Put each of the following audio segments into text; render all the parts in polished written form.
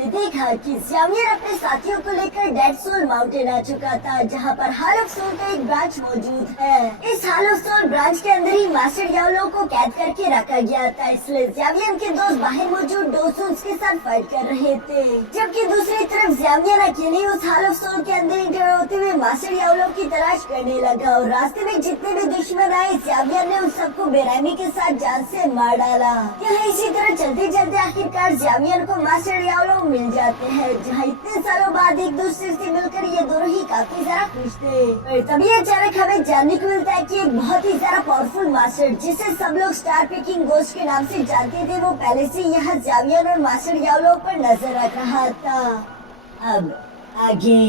आपने देखा कि ज़्यावियर अपने साथियों को लेकर डेड सोल माउंटेन आ चुका था, जहां पर हॉल ऑफ सोल का एक ब्रांच मौजूद है। इस हॉल ऑफ सोल ब्रांच के अंदर ही मास्टर याओलो को कैद करके रखा गया था, इसलिए ज़्यावियर के दोस्त बाहर मौजूद डोसुन्स के साथ फाइट कर रहे थे, जबकि दूसरी तरफ ज़्यावियर अकेले उस हॉल ऑफ सोल के अंदर इंटर होते हुए मास्टर याओलो की तलाश करने लगा और रास्ते में जितने भी दुश्मन आए ज़्यावियर ने उन सबको बेरहमी के साथ जान से मार डाला। यह इसी तरह चलते चलते आखिरकार ज़्यावियर को मास्टर याओलो मिल जाते हैं, जहाँ इतने सालों बाद एक दूसरे से मिलकर ये दोनों ही काफी ज्यादा खुश थे। और तभी अचानक हमें जानने को मिलता है कि एक बहुत ही ज्यादा पावरफुल मास्टर, जिसे सब लोग स्टार पिकिंग गोस्ट के नाम से जानते थे, वो पहले से यहाँ ज़्यावियर और मास्टर याओलो पर नजर रख रहा था। अब आगे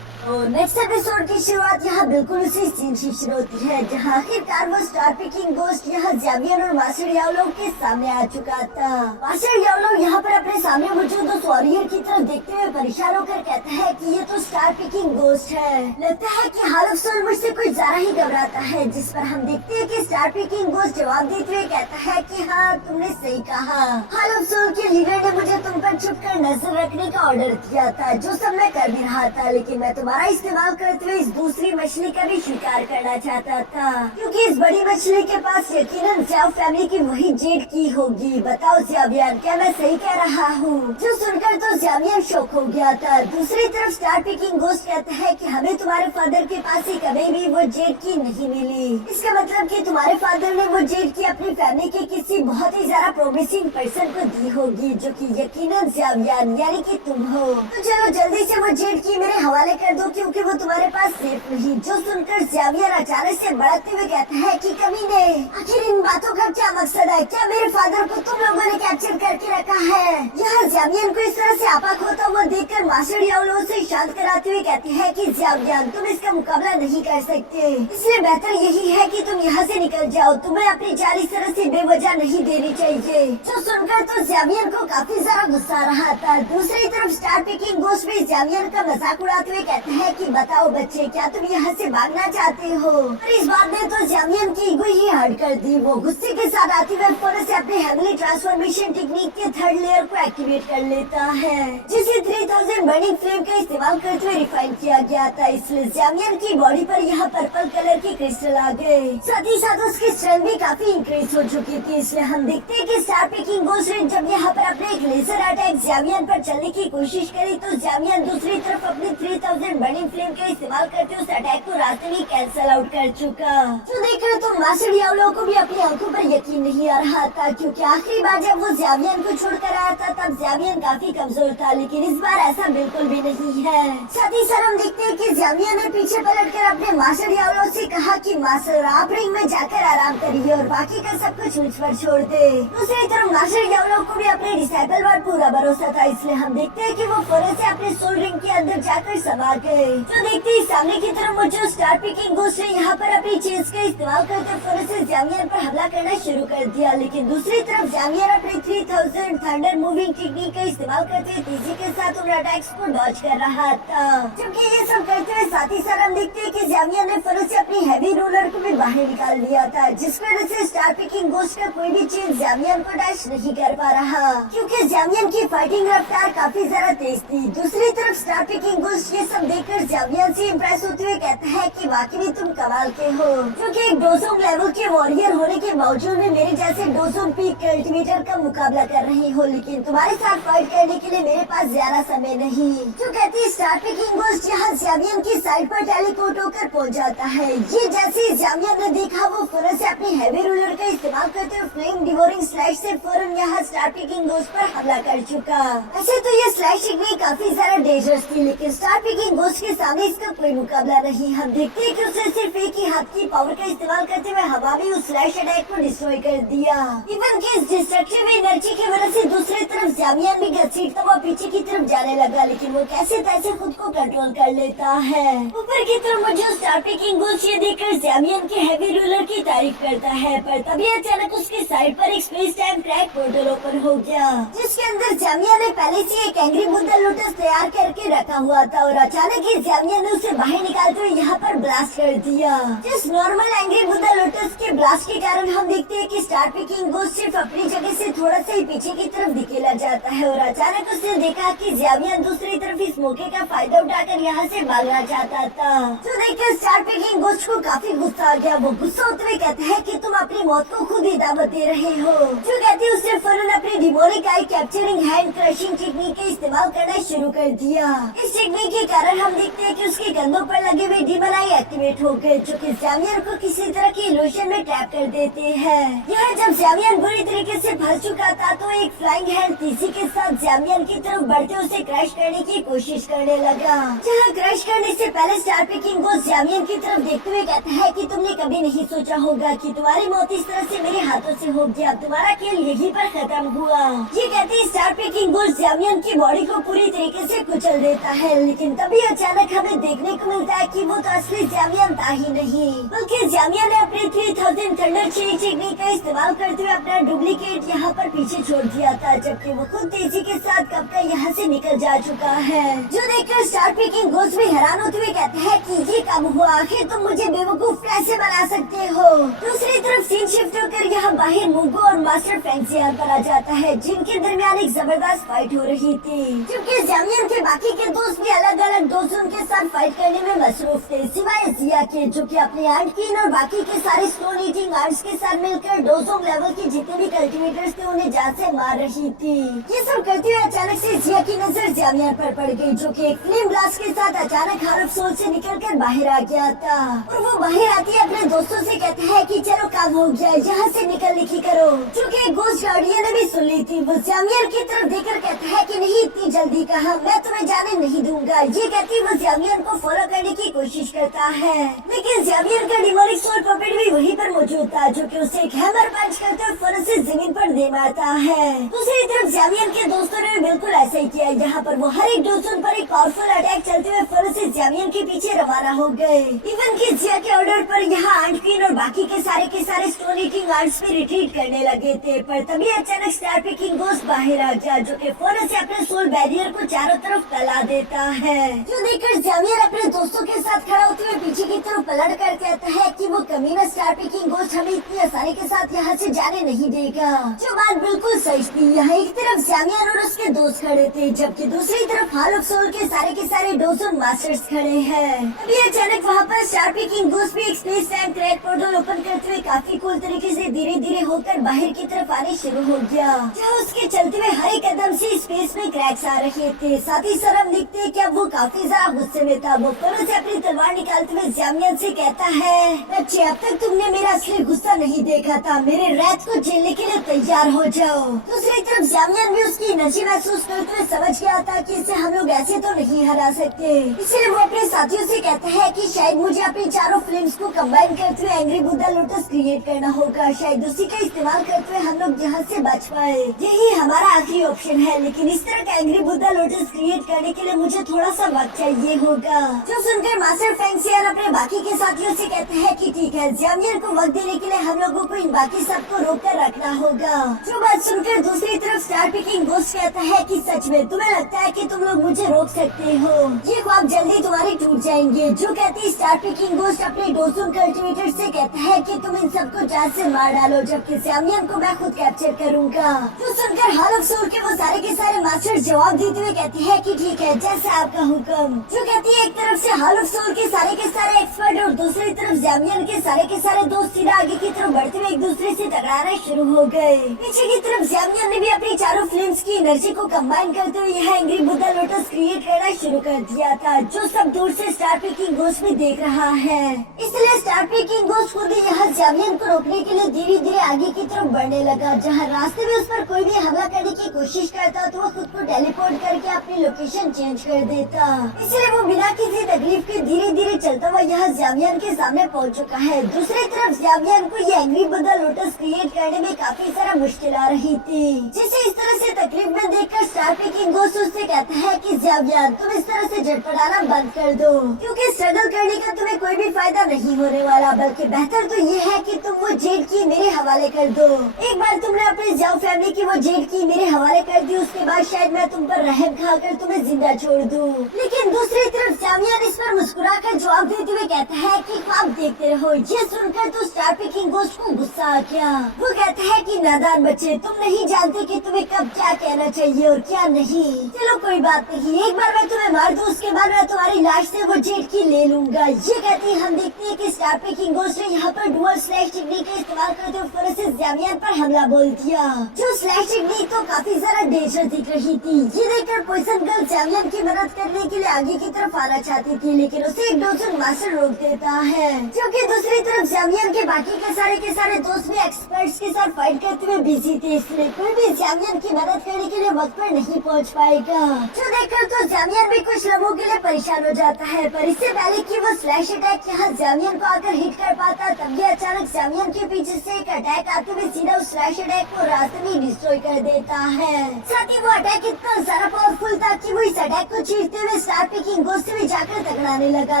नेक्स्ट एपिसोड की शुरुआत यहाँ बिल्कुल उसी सीन से शुरू होती है, जहाँ आखिरकार वो स्टार पिकिंग गोस्ट यहाँ ज़्यावियर और मास्टर याओलो के सामने आ चुका था। मास्टर याओलो यहाँ पर अपने सामने मौजूद उस वॉरियर की तरफ देखते हुए परेशान होकर कहता है कि ये तो स्टार पिकिंग गोस्ट है। लगता है कि हॉल ऑफ सोल मुझसे कुछ ज्यादा ही घबराता है, जिस पर हम देखते हैं कि स्टार पिकिंग गोस्ट जवाब देते हुए कहता है कि हाँ, तुमने सही कहा। हॉल ऑफ सोल के लीडर ने मुझे तुम पर छुपकर नजर रखने का ऑर्डर दिया था, जो सब मैं कर भी रहा था, लेकिन मैं तुम्हारा इस्तेमाल करते हुए इस दूसरी मछली का भी शिकार करना चाहता था, क्योंकि इस बड़ी मछली के पास यकीनन ज़्याव फैमिली की वही जेड की होगी। बताओ ज़्यावियर, क्या मैं सही कह रहा हूँ? जो सुनकर तो ज़्यावियर शॉक हो गया था। दूसरी तरफ स्टार पिकिंग गोस्ट कहता है कि हमें तुम्हारे फादर के पास ही कभी भी वो जेड की नहीं मिली। इसका मतलब कि तुम्हारे फादर ने वो जेड की अपनी फैमिली के किसी बहुत ही ज्यादा प्रोमिसिंग पर्सन को दी होगी, जो कि यकीनन ज़्यावियर यानी कि तुम हो। तो चलो जल्दी से वो जेड की मेरे हवाले कर दो, क्योंकि वो तुम्हारे पास सेफ नहीं। जो सुनकर ज़्यावियर अचानक से भड़कते हुए कहता है कि कमीने, आखिर इन बातों का क्या मकसद है? क्या मेरे फादर को तुम लोगों ने कैप्चर करके रखा है? यहाँ ज़्यावियर को इस तरह से आपा खोता हुआ देखकर मास्टर याओलो से शांत कराते हुए कहते हैं कि ज़्यावियर, तुम इसका मुकाबला नहीं कर सकते, इसलिए बेहतर यही है कि तुम यहाँ से निकल जाओ। तुम्हें अपनी जान इस तरह से बेवजह नहीं देनी चाहिए। जो सुनकर तो ज़्यावियर को काफी ज्यादा गुस्सा आ रहा था। दूसरी तरफ स्टार पिकिंग गोस्ट भी ज़्यावियर का मजाक उड़ाते हुए कहते हैं कि बताओ बच्चे, क्या तुम यहाँ से भागना चाहते हो? और इस बात ने तो ज़्यावियर की ईगो ही हर्ट कर दी। वो गुस्से के साथ आते हुए फौरन से अपने हेवनली ट्रांसफॉर्मेशन टेक्निक के थर्ड लेयर को एक्टिवेट कर लेता है, जिसे 3000 बर्निंग फ्लेम का इस्तेमाल करते हुए रिफाइन किया गया था। इसलिए ज़्यावियर की बॉडी पर यहाँ पर्पल कलर की क्रिस्टल आ गए, साथ ही साथ उसकी स्ट्रेंथ भी काफी इंक्रीज हो चुकी थी। इसलिए हम देखते हैं कि स्टार पिकिंग गोस्ट ने जब यहाँ पर अपने एक लेजर अटैक ज़्यावियर पर चलने की कोशिश करी, तो ज़्यावियर दूसरी तरफ अपनी 3000 बर्निंग फ्लेम का इस्तेमाल करते उस अटैक को रास्ते में कैंसल आउट कर चुका। जो देखकर तो मास्टर याओलो को भी अपनी आंखों पर यकीन नहीं आ रहा था, क्योंकि आखिरी बार जब वो ज़्यावियर को छोड़कर आया था तब ज़्यावियर काफी कमजोर था, लेकिन इस बार ऐसा बिल्कुल भी नहीं है। साथ ही साथ हम देखते हैं कि ज़्यावियर ने पीछे पलटकर अपने मास्टर याओलो से कहा कि मास्टर, आप रिंग में जाकर आराम करिए और बाकी का सब कुछ मुझ पर छोड़ दे। दूसरी तरफ मास्टर याओलो को भी अपने डिसाइपल पर पूरा भरोसा था, इसलिए हम देखते हैं कि वो फौरन से अपने सोल रिंग के अंदर जाकर समा गए। जो देखते ही सामने की तरफ मौजूद स्टार पिकिंग गोस्ट ने यहाँ पर अपनी चेंज का इस्तेमाल करते फौरन से ज़्यावियर पर हमला करना शुरू कर दिया, लेकिन दूसरी तरफ ज़्यावियर अपने 3000 थंडर मूविंग टेक्निक का इस्तेमाल करते हुए तेजी के साथ उन अटैक्स को डॉज कर रहा था। जबकि ये सब करते हुए साथ ही साथ हम देखते हैं कि ज़्यावियर ने फौरन से अपनी हैवी रोलर को भी बाहर निकाल दिया था, जिस वजह से स्टार पिकिंग गोस्ट का कोई भी चीज ज़्यावियर को डैश नहीं कर पा रहा, क्योंकि ज़्यावियर की फाइटिंग रफ्तार काफी ज्यादा तेज थी। दूसरी तरफ स्टार पिकिंग गोस्ट ये सब देखकर ज़्यावियर से इम्प्रेस होते हुए कहता है कि वाकई में तुम कमाल के हो, क्योंकि एक डोसोंग लेवल के वॉरियर होने के बावजूद में मेरे जैसे डोसोंग पीक कल्टीवेटर का मुकाबला कर रही हो, लेकिन तुम्हारे साथ फाइट करने के लिए मेरे पास ज्यादा समय नहीं। जो कहती है स्टार पिकिंग गोस्ट यहाँ ज़्यावियर की साइड पर टेलीपोर्ट होकर पहुँच जाता है। ये जैसे ज़्यावियर ने देखा, वो फौरन से अपनी हैवी रूलर का इस्तेमाल करते हुए फ्लेम डिवोरिंग स्लैश से फौरन यहाँ स्टार पिकिंग गोस्ट पर हमला कर चुका। ऐसे तो ये स्लैश टेक्निक काफी ज्यादा डेंजरस थी, लेकिन स्टार पिकिंग गोस्ट के सामने इसका कोई मुकाबला नहीं। हम देखते हैं कि उसने सिर्फ एक ही हाथ की पावर का इस्तेमाल करते हुए हवा में उस स्लैश अटैक को डिस्ट्रॉय कर दिया। इवन कि इस डिस्ट्रक्टिव एनर्जी की वजह से दूसरी तरफ ज़्यावियर भी घसीटता हुआ पीछे की तरफ जाने लगा, लेकिन वो कैसे तैसे खुद को कंट्रोल कर लेता है। ऊपर की तरफ मुझे स्टार पिकिंग गोस्ट ये देखकर ज़्यावियर के हैवी रूलर की तारीफ करता है, पर तभी अचानक उसके साइड पर एक space time track portal open हो गया, जिसके अंदर ज़्यामियन ने पहले से एक एंग्री बुद्धा लोटस तैयार करके रखा हुआ था और अचानक ही ज़्यामियन ने उसे बाहर निकालते हुए यहाँ पर ब्लास्ट कर दिया। जिस नॉर्मल एंग्री बुद्धा लोटस के ब्लास्ट के कारण हम देखते हैं कि स्टार पिकिंग घोस्ट सिर्फ अपनी जगह से थोड़ा सा ही पीछे की तरफ दिखेला जाता है और अचानक उसने देखा कि ज़्यामियन दूसरी तरफ इस मौके का फायदा उठाकर यहाँ से भागना चाहता था। जो देखकर स्टार पिकिंग घोस्ट को काफी गुस्सा आ गया। वो गुस्सा होते हुए कहता है कि तुम अपनी मौत को खुद ही दावत दे रहे हो। जो कहती है उससे फौरन अपनी डिमोनिक आई कैप्चरिंग हैंड क्रशिंग टेक्निक का इस्तेमाल करना शुरू कर दिया। इस टेक्निक के कारण हम देखते हैं कि उसके कंधों पर लगे हुए डीमन आई एक्टिवेट हो गए, जो कि ज़्यामियन को किसी तरह की इल्यूजन में ट्रैप कर देते हैं। यहाँ जब ज़्यामियन बुरी तरीके से फंस चुका था तो एक फ्लाइंग हैंड तीसी के साथ ज़्यामियन की तरफ बढ़ते उसे क्रश करने की कोशिश करने लगा। जहाँ क्रश करने से पहले स्टार पिकिंग घोस्ट ज़्यामियन की तरफ देखते हुए कहता है कि तुमने कभी नहीं सोचा होगा कि तुम्हारी मौत इस तरह से मेरे हाथों से होगी। अब तुम्हारा खेल यहीं पर खत्म हुआ। ये कहते स्टार पिकिंग घोस्ट ज़्यामियन की बॉडी को पूरी तरीके से कुचल देता है, लेकिन तभी अचानक हमें देखने को मिलता है कि वो तो असली ज़्यामियन था ही नहीं, बल्कि ज़्यामियन ने अपनी 3000 थंडर चेंज टेक्निक का इस्तेमाल करते हुए अपना डुप्लीकेट यहाँ पर पीछे छोड़ दिया था, जबकि वो खुद तेजी के साथ कब का यहाँ से निकल जा चुका है। जो देखकर स्टार पिकिंग घोस्ट भी हैरान होते हुए कहते हैं कि ये कब हुआ, आखिर तुम मुझे बेवकूफ कैसे बना सकते हो। दूसरी तरफ सीन शिफ्ट होकर यहाँ बाहर मुगो और मास्टर फैंक्सियर पर आ जाता है, जिनके दरमियान एक जबरदस्त फाइट हो रही थी। क्योंकि ज़्यामियन के बाकी के दोस्त भी अलग अलग दोस्तों के साथ फाइट करने में मसरूफ थे, सिवाय जिया के, जो कि अपने आर्ट कीन और बाकी के सारे स्टोन ईटिंग आर्ट्स के साथ मिलकर डोजोंग लेवल के जितने भी कल्टिवेटर्स थे उन्हें जान से मार रही थी। ये सब करते हुए अचानक से जिया की नजर ज़्यामियन पर पड़ गई, जो कि एक फ्लेम ब्लास्ट के साथ अचानक हाल ऑफ सोल से निकलकर बाहर आ गया था। और वो बाहर आती है अपने दोस्तों से कहता है कि चलो काम हो गया, यहाँ से निकलने की करो। चूँकि घोस्ट गार्डियन ने भी सुन ली थी, वो ज़्यामियन की तरफ देखकर कहता है कि नहीं, इतनी जल्दी कहा, मैं तुम्हें जाने नहीं दूंगा। ये कहती वो ज़्यामियन को फॉलो करने की कोशिश करता है, लेकिन ज़्यामियन का डिमोनिक सोल पपेट भी वहीं पर मौजूद था, जो कि उसे एक हैमर पंच करते हुए फौरन से जमीन पर दे मारता है। दूसरी तरफ ज़्यामियन के दोस्तों ने बिल्कुल ऐसा ही किया। यहाँ पर वो हर एक डोजन पर एक पावरफुल अटैक चलते हुए फौरन से ज़्यामियन के पीछे रवाना हो गए। इवन की जिया के ऑर्डर पर यहाँ आंट क्वीन और बाकी के सारे स्टोन ईटिंग आर्ट्स पे रिट्रीट करने लगे थे, पर तभी अचानक स्टार पिकिंग घोस्ट बाहर आ गया, जो कि फौरन से अपने सोल बैरियर को चारों तरफ फैला देता है। जो देखकर ज़्यामियन अपने दोस्तों के साथ खड़ा होते हुए पीछे की तरफ पलट कर कहता है कि वो कमीना स्टार पिकिंग घोस्ट हमें इतनी आसानी के साथ यहाँ से जाने नहीं देगा। जो बात बिल्कुल सही थी। यहाँ एक तरफ ज़्यामियन और उसके दोस्त खड़े थे, जबकि दूसरी तरफ हॉल ऑफ सोल के सारे डोजन मास्टर्स खड़े हैं। अभी अचानक वहाँ पर स्टार पिकिंग घोस्ट भी एक space time track portal open करते हुए काफी कूल तरीके से धीरे धीरे होकर बाहर की तरफ आने शुरू हो गया, जहाँ उसके चलते हुए हर एक कदम से स्पेस में क्रैक्स आ रहे थे। साथ ही सर हम देखते हैं कि अब वो काफी ज्यादा गुस्से में था। वो फौरन से अपनी तलवार निकालते हुए ज़्यामियन से कहता है, बच्चे अब तक तुमने मेरा असली गुस्सा नहीं देखा था, मेरे रैत को झेलने के लिए तैयार हो जाओ। दूसरी तरफ ज़्यामियन भी उसकी एनर्जी महसूस करते हुए समझ गया था कि इसे हम लोग ऐसे तो नहीं हरा सकते। इसलिए वो अपने साथियों से कहता है कि शायद मुझे अपनी चारों फ्लेम्स को कंबाइन करते हुए एंग्री बुद्धा लोटस क्रिएट करना होगा। शायद उसी का इस्तेमाल करते हुए हम लोग यहाँ से बच पाए। यही हमारा आखिरी ऑप्शन है, लेकिन इस तरह का एंग्री बुद्धा लोटस क्रिएट करने के लिए मुझे थोड़ा सा वक्त चाहिए होगा। जो सुनकर मास्टर फैंक्सियर अपने बाकी के साथियों से कहते हैं कि ठीक है, ज़्यामियन को वक्त देने के लिए हम लोगों को इन बाकी सबको रोक कर रखना होगा। जो बात सुनकर दूसरी तरफ स्टार पिकिंग घोस्ट कहता है कि सच में तुम्हें लगता है कि तुम लोग मुझे रोक सकते हो, ये ख्वाब जल्दी तुम्हारे टूट जाएंगे। जो कहती स्टार पिकिंग घोस्ट अपने डोजों कल्टिवेटर से कहता है कि तुम इन सबको जान से मार डालो, जबकि ज़्यामियन को मैं खुद कैप्चर करूंगा। जो सुनकर हॉल ऑफ सोल के वो सारे के सारे मास्टर जवाब देते हुए कहते हैं कि ठीक है, जैसा आपका हुक्म। जो कहती है एक तरफ से हॉल ऑफ सोल के सारे एक्सपर्ट और दूसरी तरफ ज़्यामियन के सारे दोस्त सीधा आगे की तरफ बढ़ते हुए एक दूसरे से टकराना शुरू हो गए। पीछे की तरफ ज़्यामियन ने भी अपनी चारों फ्लेम्स की एनर्जी को कंबाइन करते हुए यहाँ एंग्री बुद्धा लोटस क्रिएट करना शुरू कर दिया था, जो सब दूर से स्टार पिकिंग घोस्ट भी देख रहा है। इसलिए स्टार पिकिंग घोस्ट खुद यहाँ ज़्यामियन को रोकने के लिए धीरे धीरे आगे की तरफ बढ़ने लगा। जहाँ रास्ते में उस पर कोई भी हमला करने की कोशिश करता तो वो खुद को टेलीपोर्ट करके अपनी लोकेशन चेंज कर देता। इसलिए वो बिना किसी तकलीफ के धीरे धीरे चलता हुआ यहाँ ज़्यामियन के सामने पहुँच चुका है। दूसरी तरफ ज़्यामियन को ये एंग्री बुद्धा लोटस क्रिएट करने में काफी सारा मुश्किल आ रही थी, जिसे इस तरह से तकलीफ में देखकर स्टार पिकिंग घोस्ट उस उससे कहता है कि ज़ावियर तुम इस तरह से झटपटाना बंद कर दो, क्योंकि स्ट्रगल करने का तुम्हें कोई भी फायदा नहीं होने वाला, बल्कि बेहतर तो ये है कि तुम वो जेड की मेरे हवाले कर दो। एक बार तुमने अपनी ज़ाओ फैमिली की वो जेड की मेरे हवाले कर दी, उसके बाद शायद मैं तुम पर रहम खाकर तुम्हें जिंदा छोड़ दूं। लेकिन दूसरी तरफ ज़ावियर इस पर मुस्कुराकर जवाब देते हुए कहता है कि ख्वाब देखते रहो। ये सुनकर तो स्टार पेकिंग गोस्ट को गुस्सा आ गया। वो कहता है कि नादान बच्चे, तुम नहीं जानते कि तुम्हें कब क्या कहना चाहिए और क्या नहीं। चलो कोई बात नहीं, एक बार मैं तुम्हें मार दूं, उसके बाद मैं तुम्हारी लाश से वो जेड की ले लूंगा। ये कहते हम देखते हैं कि स्टार पेकिंग गोस्ट ने यहाँ पर डुअल स्लैश टेक्निक का इस्तेमाल करते हुए फिर से ज़ावियर पर हमला बोल दिया। जो स्लैश टेक्निक तो काफी ज्यादा डेंजर दिख रही थी। ये देखकर पॉइजन गर्ल ज़ावियर की मदद करने के लिए आगे की तरफ आना चाहती थी, लेकिन उसे एक डोजन मास्टर रोक देता है। क्योंकि दूसरी तरफ ज़ावियर के बाकी के सारे दोस्त भी एक्सपर्ट्स के साथ फाइट करते हुए बिजी थे, इसलिए कोई भी ज़ावियर की मदद करने के लिए वक्त पर नहीं पहुंच पाएगा। जो देखकर तो ज़ावियर भी कुछ लम्हों के लिए परेशान हो जाता है, पर इससे पहले कि वो स्लैश अटैक यहाँ ज़ावियर को आकर हिट कर पाता, तभी अचानक ज़ावियर के पीछे से एक अटैक आते हुए सीधा उस स्लैश अटैक को रास्ते में डिस्ट्रॉय कर देता है। साथ ही वो अटैक इतना ज्यादा पावरफुल था कि वो इस अटैक को चीरते हुए स्टार पेकिंग गोस्ट से भी जाकर टकराने लगा,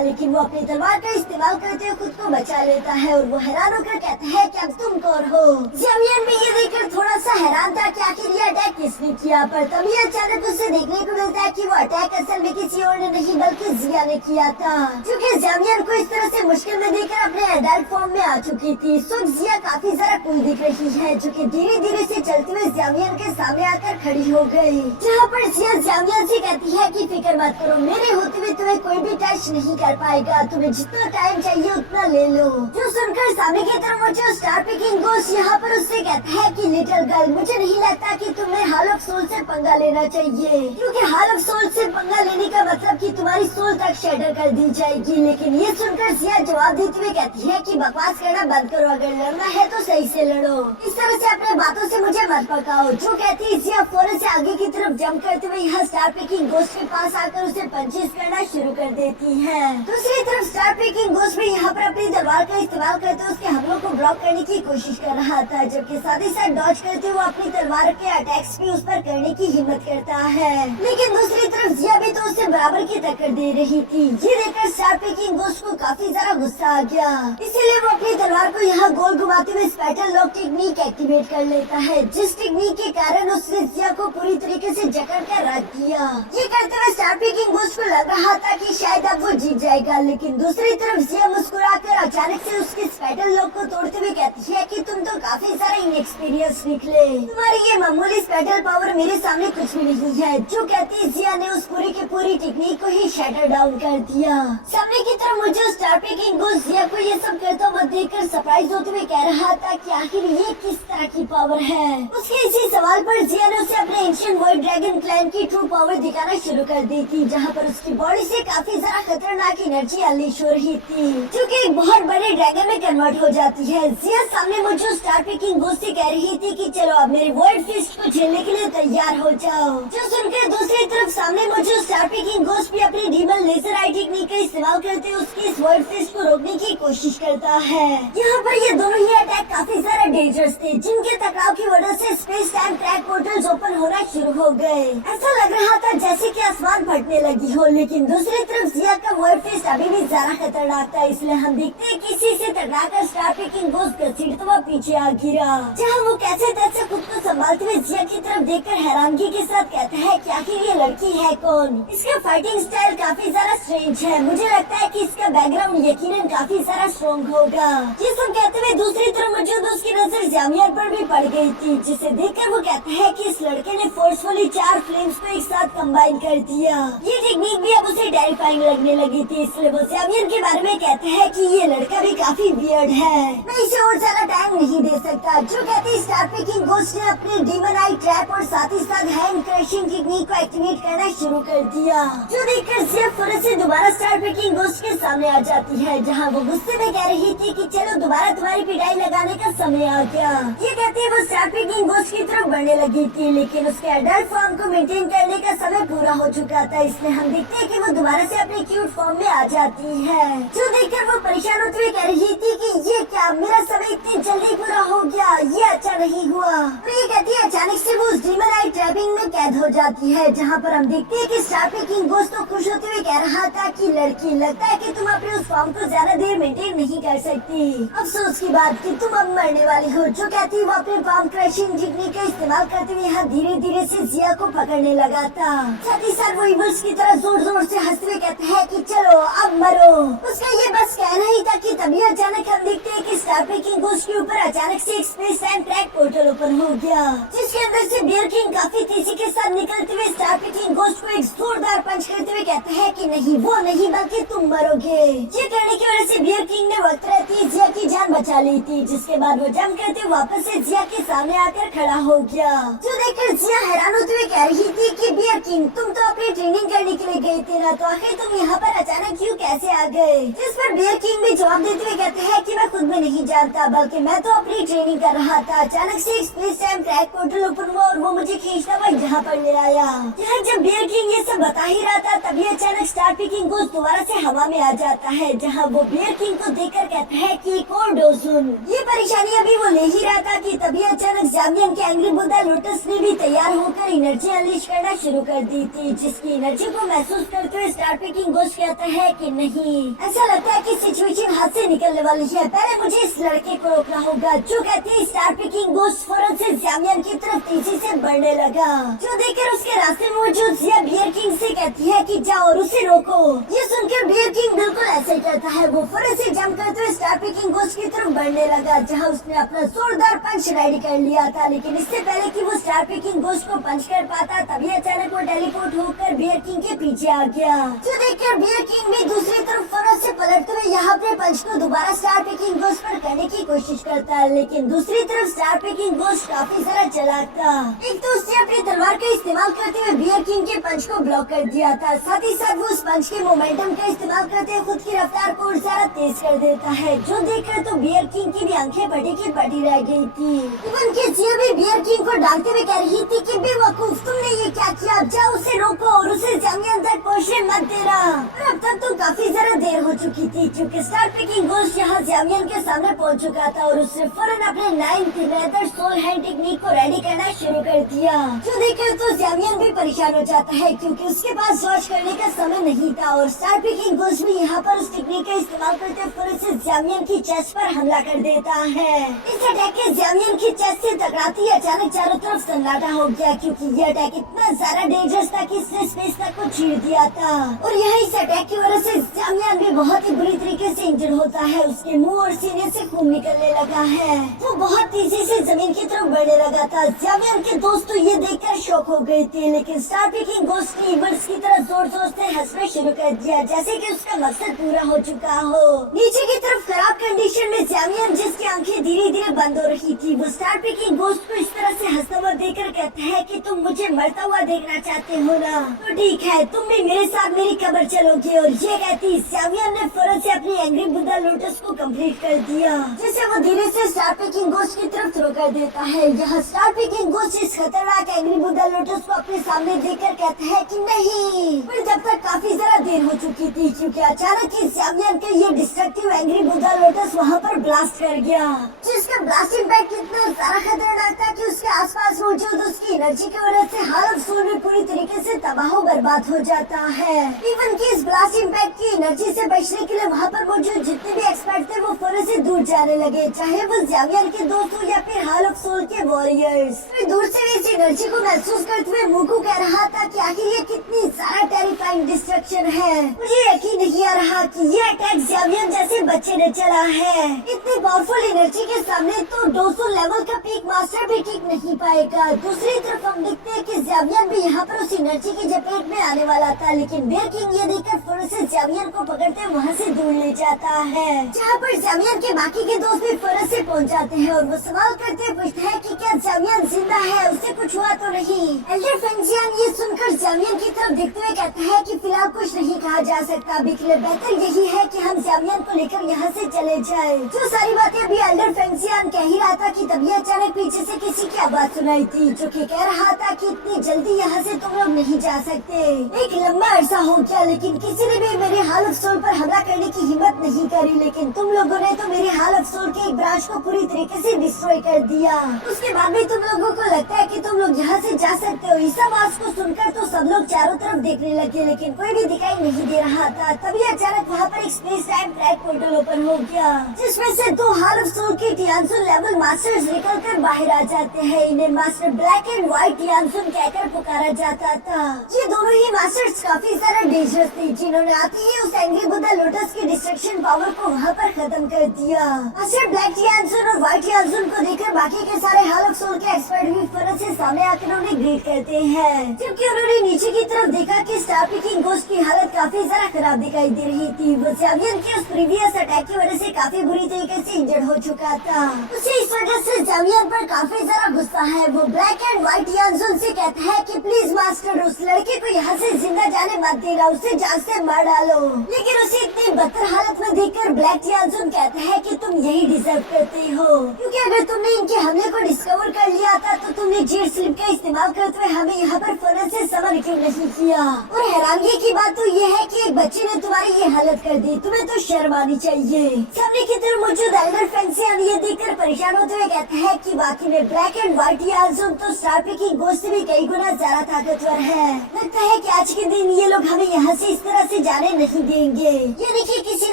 लेकिन वो अपनी तलवार का इस्तेमाल करते हुए खुद को बचा लेता है और वो हैरान होकर कहता है कि अब तुम कौन हो। ज़ावियर भी ये देखकर थोड़ा सा हैरान था कि आखिर ये अटैक किसने किया, पर तभी अचानक उसे देखने को मिलता है कि वो अटैक असल में किसी और ने नहीं बल्कि जिया ने किया था, क्योंकि ज़ावियर को इस तरह से मुश्किल में देखकर अपने एडल्ट फॉर्म में आ चुकी थी। इस वक्त जिया काफी ज्यादा कूल दिख रही है, जो कि धीरे धीरे से चलते हुए ज़ावियर के सामने आकर खड़ी हो गई। जहाँ पर जिया ज़ावियर से कहती है कि फिक्र मत करो, मेरे होते हुए तुम्हें कोई भी टच नहीं कर पाएगा, तुम्हें जितना टाइम चाहिए उतना ले लो। जो सुनकर सामने की तरफ मुझे स्टार पेकिंग गोस्ट यहाँ पर उससे कहता है कि लिटिल गर्ल, मुझे नहीं लगता कि तुम्हें हाल ऑफ सोल से पंगा लेना चाहिए, क्योंकि हाल ऑफ सोल से पंगा लेने का मतलब कि तुम्हारी सोल तक शेडर कर दी जाएगी। लेकिन ये सुनकर जिया जवाब देते हुए कहती है कि बकवास करना बंद करो, अगर लड़ना है तो सही से लड़ो, इस तरह से अपने बातों से मुझे मत पकाओ। जो कहती है जिया फौरन से आगे की तरफ जंप करते हुए यहाँ स्टार पेकिंग गोस्ट के पास आकर उसे पंचेस करना शुरू कर देती है। दूसरी तरफ स्टार पेकिंग गोस्ट भी यहाँ पर अपनी तलवार का इस्तेमाल करते हुए उसके हमलों को ब्लॉक करने की कोशिश कर रहा था, जबकि साथ ही साथ डॉज करते हुए अपनी तलवार के अटैक्स भी उस पर करने की हिम्मत करता है। लेकिन दूसरी तरफ जिया भी तो उससे बराबर की टक्कर दे रही थी। ये देखकर स्टार पेकिंग गोस्ट को काफी ज्यादा गुस्सा आ गया, इसीलिए वो अपनी तलवार को यहाँ गोल घुमाते हुए स्पैटल लॉक टेक्निक एक्टिवेट कर लेता है, जिस टेक्निक के कारण उसने जिया को पूरी तरीके से जकड़ कर रख दिया। ये करते हुए स्टार पेकिंग गोस्ट को लग रहा था कि शायद अब वो जीत जाएगा, लेकिन दूसरी तरफ जिया मुस्कुराकर अचानक से उसके स्पैटल लॉक को तोड़ते हुए कहती है कि तुम तो काफी सारा इनएक्सपीरियंस निकले, तुम्हारी ये मामूली स्पैटल पावर मेरे सामने कुछ भी नहीं है। जो कहती जिया ने उस पूरी की पूरी टेक्निक को ही शटर डाउन कर दिया। सामने की तरफ मुझे स्टार पेकिंग गोस्ट जिया को ये सब करता हुआ देखकर सरप्राइज होते हुए कह रहा था कि आखिर ये किस तरह की पावर है। उसके इसी सवाल पर जिया ने उसे अपने एंशिएंट वॉइड ड्रैगन क्लैन की ट्रू पावर दिखाना शुरू कर दी थी, जहाँ पर उसकी बॉडी से काफी ज्यादा खतरनाक एनर्जी अनलीश हो रही थी, जो कि एक बहुत बड़े ड्रैगन में कन्वर्ट हो जाती है। जिया सामने मुझे स्टार पेकिंग गोस्ट से कह रही थी कि चलो अब मेरी वॉइड फिस्ट को झेलने के लिए तैयार हो जाओ। जो सुनकर दूसरी तरफ सामने मुझे स्टार पेकिंग गोस्ट भी अपनी डीमन लेजर आई टेक्निक का इस्तेमाल करते हुए उसकी इस वॉइड फिस्ट को रोकने की कोशिश करता है। यहाँ पर ये दोनों ही अटैक काफी ज्यादा डेंजरस थे, जिनके टकराव की वजह से space time track portals open होना शुरू हो गए। ऐसा लग रहा था जैसे कि आसमान फटने लगी हो, लेकिन दूसरी तरफ जिया का वॉइड फिस्ट अभी भी ज्यादा खतरनाक था, इसलिए हम देखते हैं किसी से टकराकर स्टार पेकिंग गोस्ट घसीटता हुआ पीछे आ गिरा, जहाँ वो कैसे तैसे खुद को संभालते हुए जिया की तरफ देखकर हैरानगी के साथ कहता है कि आखिर ये लड़की है कौन। इसका फाइटिंग स्टाइल काफी ज्यादा स्ट्रेंज है, मुझे लगता है कि इसका बैकग्राउंड यकीनन काफी ज्यादा स्ट्रॉन्ग होगा। ये सब कहते हुए दूसरी तरफ मुझे उसकी नजर ज़ावियर पर भी पड़ गई थी, जिसे देखकर वो कहता है कि इस लड़के ने फोर्सफुली 4 फ्लेम्स को एक साथ कंबाइन कर दिया। ये टेक्निक भी अब उसे टेरिफाइंग लगने लगी थी, इसलिए वो ज़ावियर के बारे में कहता है कि ये लड़का भी काफी वियर्ड है, मैं इसे और ज्यादा टाइम नहीं दे सकता। जो कहते स्टार पेकिंग गोस्ट ने अपने डीमन आई ट्रैप और साथ ही साथ हैंड क्रशिंग टेक्निक को एक्टिवेट करना शुरू कर दिया, जो देखकर जिया फौरन से दोबारा स्टार पेकिंग गोस्ट के सामने आ जाती है, जहाँ वो गुस्से में कह रही थी कि चलो दोबारा तुम्हारी पिटाई लगाने का समय आ गया। ये कहते वो स्टार पेकिंग गोस्ट की तरफ बढ़ने लगी थी, लेकिन उसके एडल्ट फॉर्म को मेंटेन करने का समय पूरा हो चुका था, इसमें हम देखते हैं कि वो दोबारा से अपने क्यूट फॉर्म में आ जाती है, जो देखकर वो परेशान होते हुए कह रही थी कि ये क्या, मेरा समय इतनी जल्दी पूरा हो गया, ये अच्छा नहीं हुआ। और ये कहती है अचानक से वो उस ड्रीमर आई ट्रैपिंग में कैद हो जाती है, जहाँ पर हम देखते हैं कि स्टार किंग गोस्ट तो खुश होते हुए कह रहा था कि लड़की, लगता है कि तुम अपने उस फॉर्म को ज्यादा देर मेंटेन नहीं कर सकती। अफसोस की बात कि तुम अब मरने वाली हो। जो कहती वो अपने फॉर्म क्रशिंग टेक्निक का इस्तेमाल करते हुए यहाँ धीरे धीरे से जिया को पकड़ने लगा था। साथ ही साथ वो इवल्स की तरह जोर जोर से हंसते हुए कहते हैं कि चलो अब मरो। उसका ये बस कहना ही था कि तभी अचानक हम देखते हैं कि स्टार किंग गोस्ट के ऊपर अचानक से एक space time track portal open हो गया, जिसके अंदर से बियर किंग काफी तेजी के साथ निकलते हुए स्टार किंग गोस्ट को एक जोरदार पंच करते हुए कहता है कि नहीं, वो नहीं बल्कि तुम मरोगे। ये करने की वजह से बियर किंग ने वक्त रहती है जिया की जान बचा ली थी, जिसके बाद वो जंप करते वापस से जिया के सामने आकर खड़ा हो गया, जो देखकर जिया हैरान होते हुए कह रही थी कि बियर किंग, तुम तो अपनी ट्रेनिंग करने के लिए गए थे ना, तो आखिर तुम यहाँ पर अचानक क्यों कैसे आ गए? जिस पर बियर किंग भी जवाब देते हुए कहते हैं कि मैं खुद भी नहीं जानता, बल्कि मैं तो अपनी ट्रेनिंग कर रहा था। अचानक से एक space time track portal open हुआ और वो मुझे खींचता हुआ यहाँ पर ले आया। यहाँ जब बियर किंग ये सब बता ही रहा था, तभी अचानक स्टार किंग गोस्ट दोबारा से हवा में आ जाता है, जहाँ वो बियर किंग को देखकर कहता है कि एक और डोज सुन। ये परेशानी अभी वो ले ही रहा था कि तभी अचानक जामियन के एंग्री बुद्धा लोटस ने भी तैयार होकर एनर्जी अनलीश करना शुरू कर दी थी, जिसकी एनर्जी को महसूस करते हुए स्टार किंग गोस्ट कहता है कि नहीं, ऐसा लगता है कि सिचुएशन हाथ से निकलने वाली है, पहले मुझे इस लड़के को रोकना होगा। जो कहते हैं स्टार किंग गोस्ट फौरन से जामियन की तरफ तेजी से बढ़ने लगा, जो देखकर उसके रास्ते में मौजूद जिया बियर किंग से कहती है कि जाओ और उसे रोको। ये सुनकर बियर किंग बिल्कुल ऐसे ही करता है, वो फौरन से जंप करते हुए स्टार किंग गोस्ट की तरफ बढ़ने लगा, जहाँ उसने अपना जोरदार पंच रेडी कर लिया था। लेकिन इससे पहले कि वो स्टार किंग गोस्ट को पंच कर पाता, तभी अचानक वो टेलीपोर्ट होकर बियर किंग के पीछे आ गया, जो देखकर बियर किंग भी दूसरी तरफ फौरन से पलटते हुए यहाँ अपने पंच को दोबारा स्टार किंग गोस्ट पर करने की कोशिश करता है। लेकिन दूसरी तरफ स्टार किंग गोस्ट काफी ज्यादा चालाक था, एक तो उसने अपनी तलवार का इस्तेमाल करते हुए बियर किंग के पंच को ब्लॉक कर दिया था, साथ ही साथ वो उस पंच के मोमेंटम का इस्तेमाल करते हुए खुद की रफ्तार को ज्यादा तेज कर देता है, जो देखकर तो बियर किंग की भी आंखें फटी की फटी रह गई थी। इवन के जिया भी बियर किंग को डांटते हुए कह रही थी कि बेवकूफ, तुमने ये क्या किया, जाओ उसे रोको और उसे जामियन तक पहुंचने मत देना। और अब तक तो काफी ज्यादा देर हो चुकी थी, क्योंकि स्टार किंग गोस्ट यहाँ जामियन के सामने पहुंच चुका था और उसने फौरन अपने 9th leather sole hand technique को रेडी करना शुरू कर दिया, जो देखकर तो जामियन भी परेशान हो जाता है, क्योंकि उसके पास वॉच करने का समय नहीं था। और स्टार किंग गोस्ट भी यहाँ पर उस टेक्निक का इस्तेमाल करते हुए फौरन से जामियन की चेस्ट पर हमला कर देता है। इस अटैक के जामियन की चेस्ट से टकराती अचानक चारों तरफ सन्नाटा हो गया, क्योंकि ये अटैक इतना ज्यादा डेंजरस था कि इसने स्पेस तक को चीर दिया था। और यहाँ इस अटैक की वजह से जामियन भी बहुत ही बुरी तरीके से इंजर्ड होता है, उसके मुंह और सीने से खून निकलने लगा है, वो बहुत तेजी से जमीन की तरफ बढ़ने लगा था। जामियन के दोस्त तो ये देखकर शॉक हो गए थे, लेकिन स्टार किंग गोस्ट ने इवल्स की तरह जोर जोर से हंसना शुरू कर दिया, जैसे कि उसका मकसद पूरा हो चुका हो। नीचे की तरफ खराब कंडीशन में जामियन, जिसकी आंखें धीरे धीरे बंद हो रही थी, वो स्टार किंग गोस्ट को इस तरह से हंसता हुआ देखकर कहता है कि तुम मुझे मरता हुआ देखना चाहते हो ना, तो ठीक है, तुम भी मेरे साथ मेरी कब्र चलोगे। और ये कहती जामियन ने फौरन से अपनी एंग्री बुद्धा लोटस को कंप्लीट कर दिया, जिसे वो धीरे से स्टार किंग गोस्ट की तरफ थ्रो कर देता है। यहाँ स्टार किंग गोस्ट इस खतरनाक एंग्री बुद्धा लोटस को अपने सामने देखकर कहता है कि नहीं, पर जब तक काफी ज्यादा देर हो चुकी थी, क्योंकि अचानक ही जामियन के ये डिस्ट्रक्टिव एंग्री बुद्धा लोटस वहाँ पर ब्लास्ट कर गया, जिसका ब्लास्ट इम्पैक्ट इतना ज्यादा खतरनाक था कि उसके आसपास मौजूद उसकी एनर्जी की वजह से हाल ऑफ सोल भी पूरी तरीके से तबाह बर्बाद हो जाता है। इवन की इस ब्लास्ट इम्पैक्ट की एनर्जी से बचने के लिए वहाँ पर मौजूद जितने भी एक्सपर्ट थे वो फौरन से दूर जाने लगे, चाहे वो जामियन के दोस्त हो या फिर हाल ऑफ सोल के वॉरियर्स। फिर दूर से भी इस एनर्जी को महसूस करते हुए मुकू कह रहा था कि आखिर ये कितनी ज्यादा टेरिफाइंग डिस्ट्रक्शन है, मुझे यकीन नहीं आ रहा कि ये अटैक जामियन जैसे बच्चे ने चला है। इतनी पावरफुल एनर्जी के सामने तो 200 लेवल का पीक मास्टर भी ठीक नहीं पाएगा। दूसरी तरफ हम देखते हैं कि जामियन भी यहाँ पर उस एनर्जी की चपेट में आने वाला था, लेकिन बियर किंग ये देखकर फौरन से जामियन को पकड़ते वहाँ से दूर ले जाता है, जहाँ पर जामियन के बाकी के दोस्त भी फौरन से पहुँच जाते हैं और वो सवाल करते पूछते हैं कि क्या जामियन जिंदा है, उसे कुछ हुआ तो नहीं। एल्डर फेंगजियान ये सुनकर जामियन की तरफ देखते हुए कहता है है कि फिलहाल कुछ नहीं कहा जा सकता। अभी के लिए बेहतर यही है कि हम ज़ावियर को लेकर यहाँ से चले जाए। जो सारी बातें अभी एल्डर फेंगशियान कह ही रहा था कि तभी अचानक पीछे से किसी की आवाज सुनाई थी, जो कि कह रहा था कि इतनी जल्दी यहाँ से तुम लोग नहीं जा सकते। एक लंबा अरसा हो गया लेकिन किसी ने भी मेरे हाल ऑफ सोल पर हमला करने की हिम्मत नहीं करी, लेकिन तुम लोगों ने तो मेरे हाल ऑफ सोल के एक ब्रांच को पूरी तरीके से डिस्ट्रॉय कर दिया। उसके बाद भी तुम लोगों को लगता है कि तुम लोग यहाँ से जा सकते हो। इस आवाज को सुनकर तो सब लोग चारों तरफ देखने लगे, लेकिन कोई भी दिखाई नहीं दे रहा था। तभी अचानक वहाँ पर एक space time track portal open हो गया, जिसमें से 2 हाल ऑफ सोल के टियानसुन लेवल मास्टर्स निकलकर बाहर आ जाते हैं। इन्हें मास्टर ब्लैक एंड व्हाइट टियानसुन कहकर पुकारा जाता था। ये दोनों ही मास्टर्स काफी सारा डेंजरस थे, जिन्होंने आते ही उस एंग्री बुद्धा लोटस की डिस्ट्रक्शन पावर को वहाँ पर खत्म कर दिया। मास्टर ब्लैक टियानसुन और व्हाइट टियानसुन को देखकर बाकी के सारे हाल ऑफ सोल के एक्सपर्ट भी फौरन से सामने आकर उन्हें ग्रीट करते हैं, जबकि उन्होंने नीचे की तरफ देखा कि स्टार पिकिंग घोस्ट की हालत काफी ज्यादा खराब दिखाई दे रही थी। वो ज़ावियर के उस प्रीवियस अटैक की वजह से काफी बुरी तरीके से इंजर्ड हो चुका था। उसे इस वजह से ज़ावियर पर काफी ज्यादा गुस्सा है। वो ब्लैक एंड व्हाइट टियानसुन से कहता है कि प्लीज मास्टर उस लड़के को यहाँ से जिंदा जाने मत देना, उसे जान से मार डालो। लेकिन उसे इतनी बदतर हालत में देखकर ब्लैक टियानसुन कहता है कि तुम यही डिजर्व करते हो, क्योंकि अगर तुमने इनके हमले को डिस्कवर कर लिया था तो तुमने जेट स्लिप का इस्तेमाल करते हुए हमें यहाँ पर फौरन से समन क्यों नहीं किया। और हैरानगी की बात तो ये है कि एक बच्चे ने तुम्हारी ये हालत कर दी, तुम्हें तो शर्म आनी चाहिए। सामने की तरफ मौजूद एल्डर फेंगशियान ये देखकर परेशान होते हुए कहता है कि बाकी में ब्लैक एंड व्हाइट टियानसुन तो स्टार पिकिंग घोस्ट से भी कई गुना ज्यादा ताकतवर है। लगता है कि आज के दिन ये लोग हमें यहाँ से इस तरह से जाने नहीं देंगे, यानी कि किसी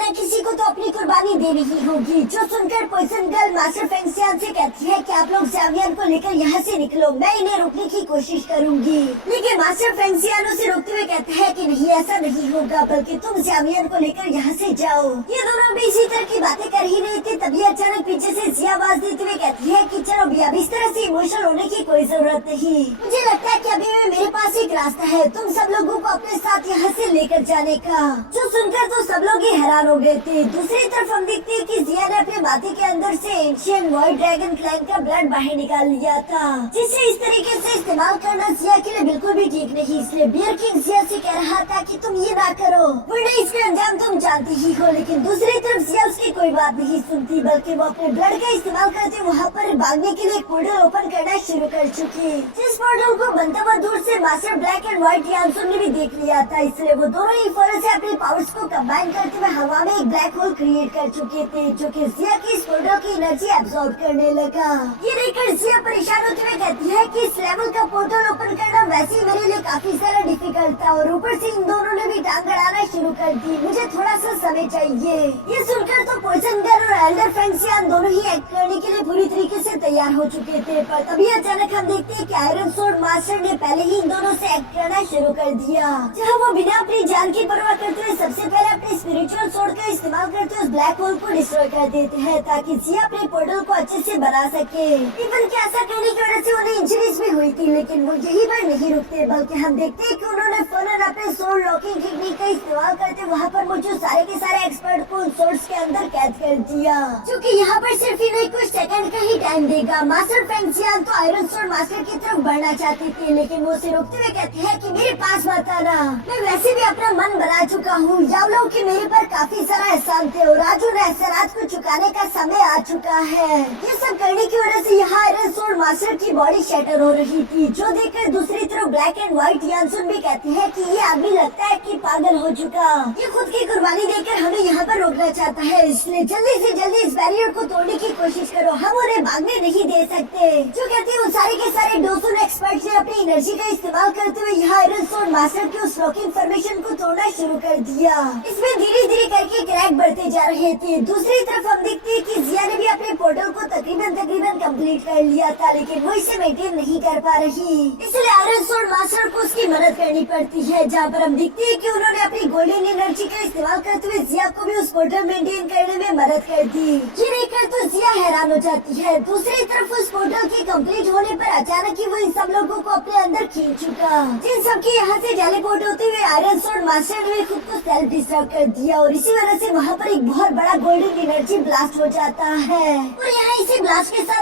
न किसी को तो अपनी कुर्बानी देनी ही होगी। जो सुनकर पॉइजन गर्ल मास्टर फेंगशियान से कहती है कि आप लोग ज़ावियर को लेकर यहाँ से निकलो, मैं इन्हें रोकने की कोशिश करूंगी। लेकिन मास्टर फेंगशियान उसे रोकते हुए कहता है कि नहीं, ऐसा नहीं होगा, बल्कि तुम ज़ावियर को लेकर यहाँ से जाओ। ये दोनों भी इसी तरह की बातें कर ही रहे थे, तभी अचानक पीछे से जिया आवाज देते हुए कहती है कि चलो भी अब इस तरह से इमोशनल होने की कोई जरूरत नहीं। मुझे लगता है कि अभी मेरे पास एक रास्ता है तुम सब लोगों को अपने साथ यहाँ से लेकर जाने का। जो सुनकर तो सब लोग ही हैरान हो गए थे। दूसरी तरफ हम देखते हैं कि जिया ने अपने माथे के अंदर से एंशियंट व्हाइट ड्रैगन क्लैंग का ब्लड बाहर निकाल लिया था, जिसे इस तरीके से इस्तेमाल करना जिया के लिए बिल्कुल भी ठीक नहीं। इसलिए बियर किंग जिया से कह रहा था कि तुम ये ना करो, वरना इसका अंजाम तुम जानती ही हो। लेकिन दूसरी तरफ जिया उसकी कोई बात नहीं सुनती, बल्कि वो अपने ब्लड का इस्तेमाल करते वहाँ पर भागने के लिए पोर्टल ओपन करना शुरू कर चुकी। जिस पोर्टल को बनता हुआ दूर से मास्टर ब्लैक एंड व्हाइट टियानसुन ने भी देख लिया था, इसलिए वो दोनों ही फौरन से अपनी पावर्स को कंबाइन करते हुए हवा में एक ब्लैक होल क्रिएट कर चुके थे, जो कि जिया की इस पोर्टल की एनर्जी एब्सॉर्ब करने लगा। ये देखकर जिया परेशान होते हुए कहती है कि इस लेवल का पोर्टल ओपन करना वैसे ही मेरे लिए काफी ज्यादा डिफिकल्ट था, और ऊपर से इन दोनों ने भी टांग अड़ाना शुरू कर दी, मुझे थोड़ा सा समय चाहिए। ये सुनकर तो पॉइजन गर्ल और एल्डर फेंगशियान दोनों ही एक्ट करने के लिए पूरी तरीके से तैयार हो चुके थे, पर तभी अचानक हम देखते हैं कि आयरन सोर्ड मास्टर ने पहले ही इन दोनों से एक्ट करना शुरू कर दिया, जहाँ वो बिना अपनी जान की परवाह करते हुए सबसे पहले अपने स्पिरिचुअल सोर्ड का इस्तेमाल करते हुए उस ब्लैक होल को डिस्ट्रॉय कर देते हैं, ताकि जिया अपने पोर्टल को अच्छे से बना सके। इवन कि ऐसा करने की वजह से उन्हें इंजरीज भी हुई थी, लेकिन वो यही पर नहीं रुकते, बल्कि हम देखते हैं कि उन्होंने फौरन अपने सोल लॉकिंग टेक्निक का इस्तेमाल करते वहाँ पर मौजूद सारे के सारे एक्सपर्ट को सोर्स के अंदर कैद कर दिया, जो कि यहाँ पर सिर्फ इन्हें कुछ सेकंड का ही टाइम देगा। मास्टर फेंगशियान तो आयरन सोर्ड मास्टर की तरफ बढ़ना चाहते थे, लेकिन वो उसे रोकते हुए कहते हैं कि मेरे पास मत आना, मैं वैसे भी अपना मन बना चुका हूँ। यावलो कि मेरे पर काफी सारा एहसान थे और आज उन एहसानात को चुकाने का समय आ चुका है। ये सब करने की वजह से यहाँ आयरन सोर्ड मास्टर की बॉडी शैटर हो रही थी, जो देखकर दूसरी तरफ ब्लैक एंड व्हाइट टियानसुन भी कहते हैं कि ये आदमी लगता है कि पागल हो चुका, ये खुद की कुर्बानी देकर हमें यहाँ पर रोकना चाहता है, इसलिए जल्दी से जल्दी इस बैरियर को तोड़ने की कोशिश करो, हम उन्हें भागने नहीं दे सकते। जो कहते हैं उन सारे के सारे डोसुन एक्सपर्ट ने अपनी एनर्जी का इस्तेमाल करते हुए यहाँ आयरन सोर्ड मास्टर के उस लॉकिंग फॉर्मेशन को तोड़ना शुरू कर दिया। इसमें धीरे धीरे करके क्रैक बढ़ते जा रहे थे। दूसरी तरफ हम देखते हैं कि जिया ने भी अपने पोर्टल को तकरीबन कंप्लीट कर लिया था, लेकिन वो इसे मेंटेन नहीं कर पा रही, इसलिए आयरन सोर्ड मास्टर को उसकी मदद करनी पड़ती है, जहाँ पर हम देखते हैं कि उन्होंने अपनी गोल्डन एनर्जी का इस्तेमाल करते हुए जिया को भी उस पोर्टल मेंटेन करने में मदद कर दी। ये देखकर तो जिया हैरान हो जाती है। दूसरी तरफ उस पोर्टल के कंप्लीट होने पर अचानक ही वो इन सब लोगों को अपने अंदर खींच चुका, जिन सबके यहाँ से टेलीपोर्ट होते हुए आयरन सोर्ड मास्टर ने खुद को सेल्फ डिस्ट्रक्ट कर दिया, और इसी वजह से वहाँ पर एक बहुत बड़ा गोल्डन एनर्जी ब्लास्ट हो जाता है, और यहाँ इसी ब्लास्ट के साथ